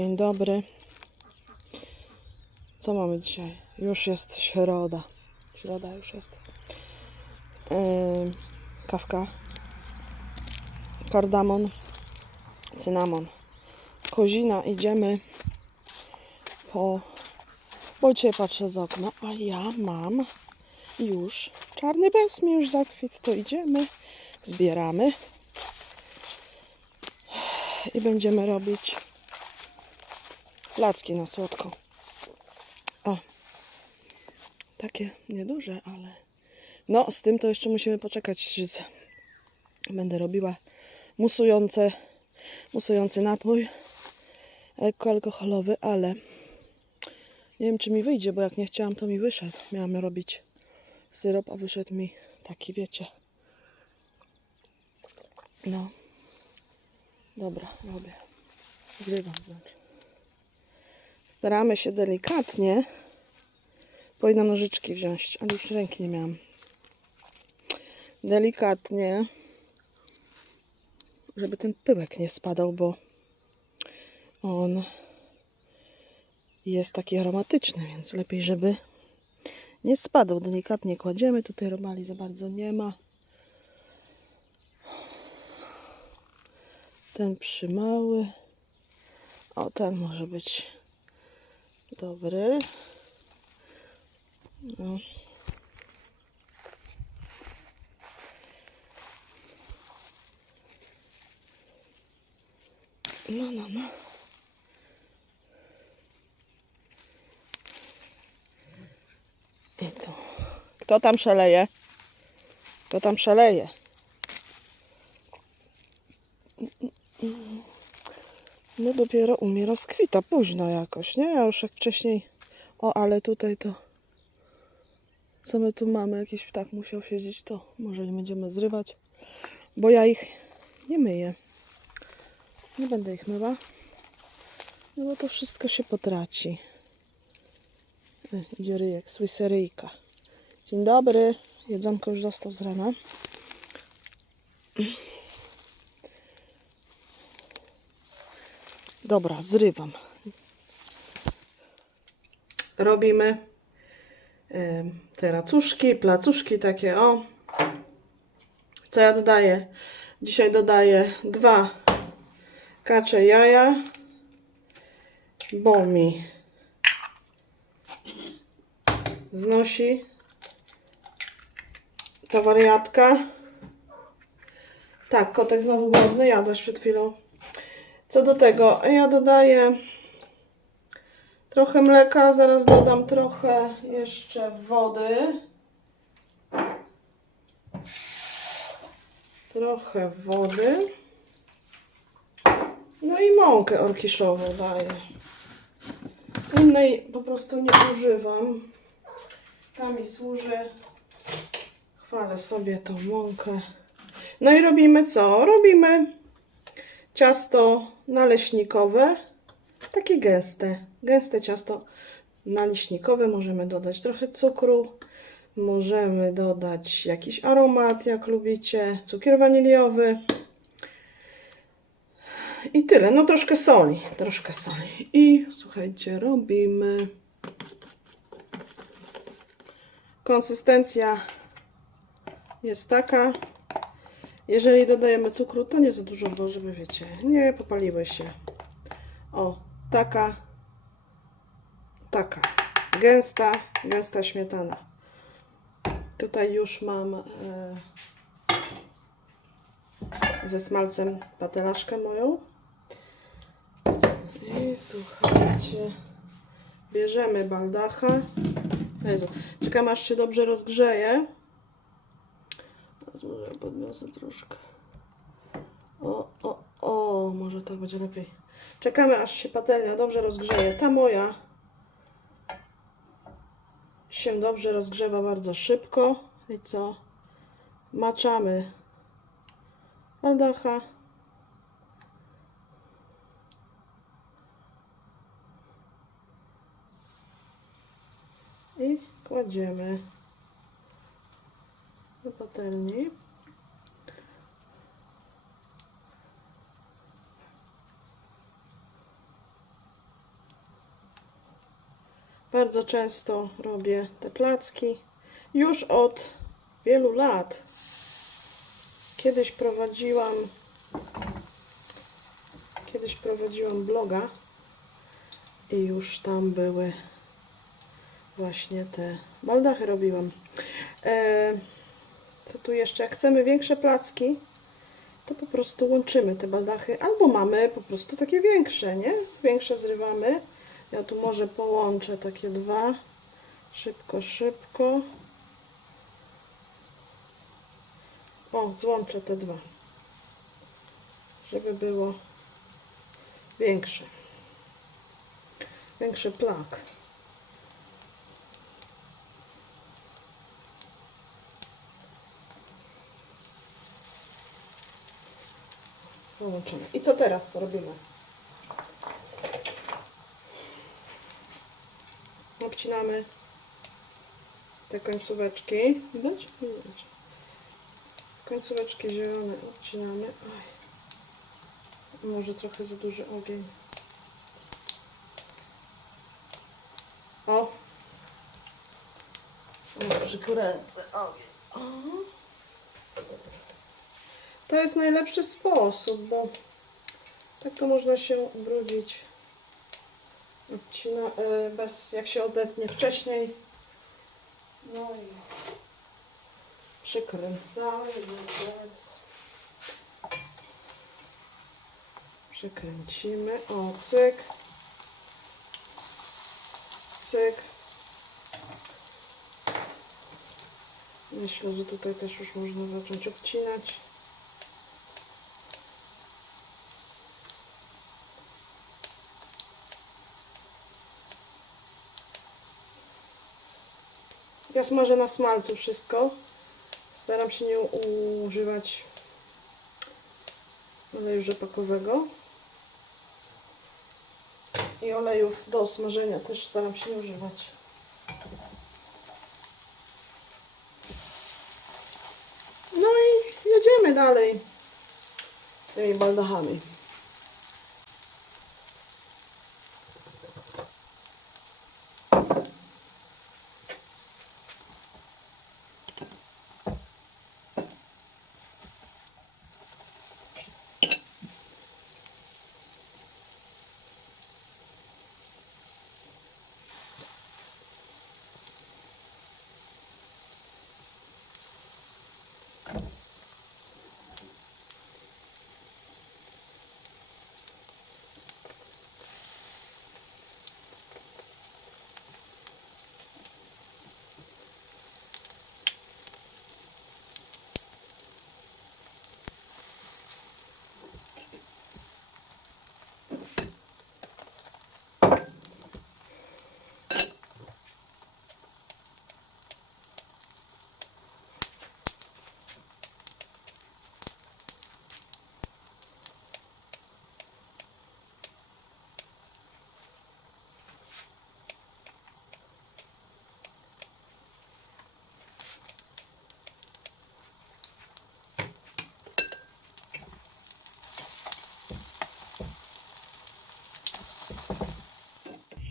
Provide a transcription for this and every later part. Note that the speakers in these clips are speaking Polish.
Dzień dobry. Co mamy dzisiaj? Już jest środa. Środa już jest. Yy, kawka. Kardamon. Cynamon. Kozina. Idziemy po... Bo dzisiaj patrzę z okna, a ja mam już czarny bez mi już zakwit. To idziemy, zbieramy i będziemy robić placki na słodko. O, takie nieduże, ale no z tym to jeszcze musimy poczekać. z- Będę robiła musujące, musujący napój lekkoalkoholowy, ale nie wiem czy mi wyjdzie, bo jak nie chciałam to mi wyszedł. Miałam robić syrop, a wyszedł mi taki, wiecie. No. Dobra, robię. Zrywam znaczy. Staramy się delikatnie. Powinnam nożyczki wziąć, ale już ręki nie miałam. Delikatnie, żeby ten pyłek nie spadał, bo on jest taki aromatyczny, więc lepiej, żeby nie spadł. Delikatnie kładziemy. Tutaj robali za bardzo nie ma. Ten przymały. O, ten może być dobry. No. No, no, no. I tu. Kto tam szaleje? Kto tam szaleje? No dopiero u mnie rozkwita późno jakoś, nie? Ja już jak wcześniej... O, ale tutaj to... Co my tu mamy? Jakiś ptak musiał siedzieć, to może nie będziemy zrywać. Bo ja ich nie myję. Nie będę ich myła. No bo to wszystko się potraci. E, Idzie ryjek, słyseryjka. Dzień dobry. Jedzonko już dostał z rana. Dobra, zrywam. Robimy te racuszki, placuszki takie, o. Co ja dodaję? Dzisiaj dodaję dwa kacze jaja, bo mi znosi ta wariatka. Tak, kotek znowu głodny, jadłeś przed chwilą. Co do tego, ja dodaję trochę mleka, zaraz dodam trochę jeszcze wody. Trochę wody. No i mąkę orkiszową daję. Innej po prostu nie używam. Ta mi służy. Chwalę sobie tą mąkę. No i robimy co? Robimy ciasto naleśnikowe. Takie gęste. Gęste ciasto naleśnikowe. Możemy dodać trochę cukru. Możemy dodać jakiś aromat, jak lubicie. Cukier waniliowy. I tyle. No troszkę soli. Troszkę soli. I słuchajcie, robimy. Konsystencja jest taka. Jeżeli dodajemy cukru, to nie za dużo, bo żeby wiecie, nie popaliły się. O, taka, taka, gęsta, gęsta śmietana. Tutaj już mam e, ze smalcem patelaszkę moją. I słuchajcie, bierzemy baldachę. Jezu, czekam aż się dobrze rozgrzeje. Teraz może podniosę troszkę. O, o, o, może tak będzie lepiej. Czekamy aż się patelnia dobrze rozgrzeje. Ta moja się dobrze rozgrzewa bardzo szybko. I co? Maczamy aldacha. I kładziemy patelni. Bardzo często robię te placki. Już od wielu lat. Kiedyś prowadziłam kiedyś prowadziłam bloga i już tam były właśnie te baldachy robiłam. E, co tu jeszcze? Jak chcemy większe placki, to po prostu łączymy te baldachy, albo mamy po prostu takie większe, nie? Większe zrywamy. Ja tu może połączę takie dwa. Szybko, szybko. O, złączę te dwa. Żeby było większe. Większy plak. Połączymy. I co teraz robimy? Obcinamy te końcóweczki. Widać? Widać. Końcóweczki zielone obcinamy. Oj. Może trochę za duży ogień. O! O, przykręcę ogień. O. To jest najlepszy sposób, bo tak to można się ubrudzić. Odcina, e, bez, jak się odetnie wcześniej. No i przykręcamy, więc przykręcimy. O, cyk. Cyk. Myślę, że tutaj też już można zacząć obcinać. Ja smażę na smalcu wszystko. Staram się nie używać oleju rzepakowego. I olejów do smażenia też staram się nie używać. No i jedziemy dalej z tymi baldachami.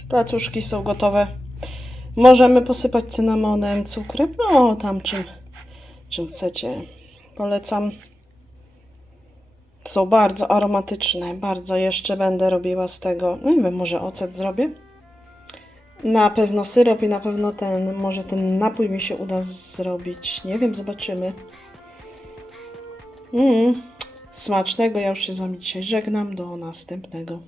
Placuszki są gotowe. Możemy posypać cynamonem, cukrem, no tam czym, czym chcecie. Polecam. Są bardzo aromatyczne, bardzo jeszcze będę robiła z tego, no nie wiem, może ocet zrobię. Na pewno syrop i na pewno ten, może ten napój mi się uda zrobić. Nie wiem, zobaczymy. Mm, smacznego, ja już się z Wami dzisiaj żegnam. Do następnego.